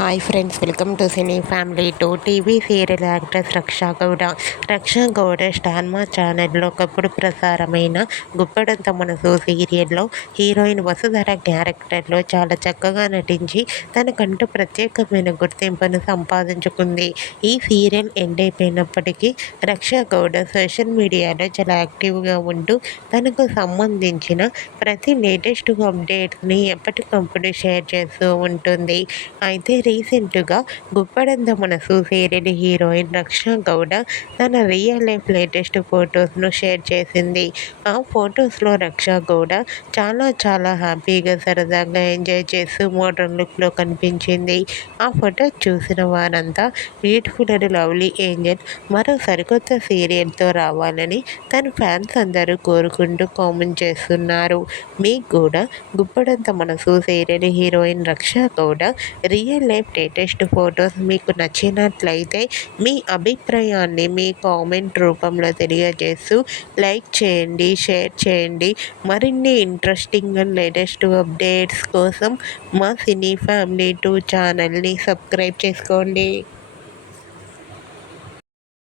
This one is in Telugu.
Hi friends, welcome to cine family two. TV serial actress Raksha Gowda star Maa ఛానల్లో ఒకప్పుడు ప్రసారమైన గుప్పడంత మనసు సీరియల్లో హీరోయిన్ వసుధర క్యారెక్టర్లో చాలా చక్కగా నటించి తనకంటూ ప్రత్యేకమైన గుర్తింపును సంపాదించుకుంది. ఈ సీరియల్ ఎండ్ అయిపోయినప్పటికీ రక్షా గౌడ సోషల్ మీడియాలో చాలా యాక్టివ్గా ఉంటూ తనకు సంబంధించిన ప్రతి లేటెస్ట్ అప్డేట్స్ని ఎప్పటికప్పుడు షేర్ చేస్తూ ఉంటుంది. అయితే రీసెంట్గా గుప్పడంత మనసు సీరియల్ హీరోయిన్ రక్షా గౌడ తన రియల్ లైఫ్ లేటెస్ట్ ఫొటోస్ను షేర్ చేసింది. ఆ ఫొటోస్లో రక్షా గౌడ చాలా హ్యాపీగా సరదాగా ఎంజాయ్ చేస్తూ మోడర్న్ లుక్లో కనిపించింది. ఆ ఫోటో చూసిన వారంతా బ్యూటిఫుల్ అండ్ లవ్లీ ఏంజల్ మరో సరికొత్త సీరియల్తో రావాలని తన ఫ్యాన్స్ అందరూ కోరుకుంటూ కామెంట్ చేస్తున్నారు. మీకు కూడా గుప్పడంత మనసు serial heroine Raksha Gowda real life latest photos మీకు నచ్చినట్లయితే మీ అభిప్రాయాన్ని మీ కామెంట్ రూపంలో తెలియజేస్తూ లైక్ చేయండి, షేర్ చేయండి. మరిన్ని ఇంట్రెస్టింగ్ అండ్ లేటెస్ట్ అప్డేట్స్ కోసం మా సినీ ఫ్యామిలీ 2 ఛానల్ని సబ్స్క్రైబ్ చేసుకోండి.